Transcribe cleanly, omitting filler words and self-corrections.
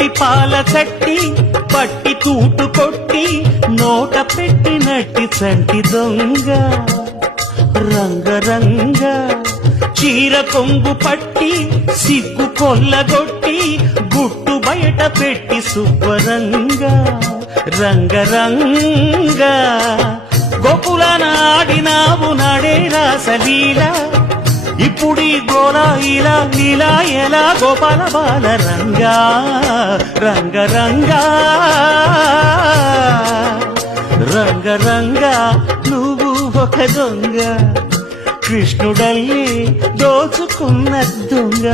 పుట్టి పాల కట్టి పట్టి తూటు కొట్టి నోట పెట్టినట్టి చంటి దొంగ రంగరంగ చీర కొంగు పట్టి సిగ్గు కొల్లగొట్టి గుట్టు బయట పెట్టి శుభ్రంగ రంగరంగ గోకులాన ఆడినావు నాడే రాసలీల ఇప్పుడీ గోలా ఇలా ఇలా ఎలా గోపాల బాల రంగా రంగరంగా రంగరంగా నువ్వు ఒక దొంగ కృష్ణుడల్లే దోచుకున్న దొంగ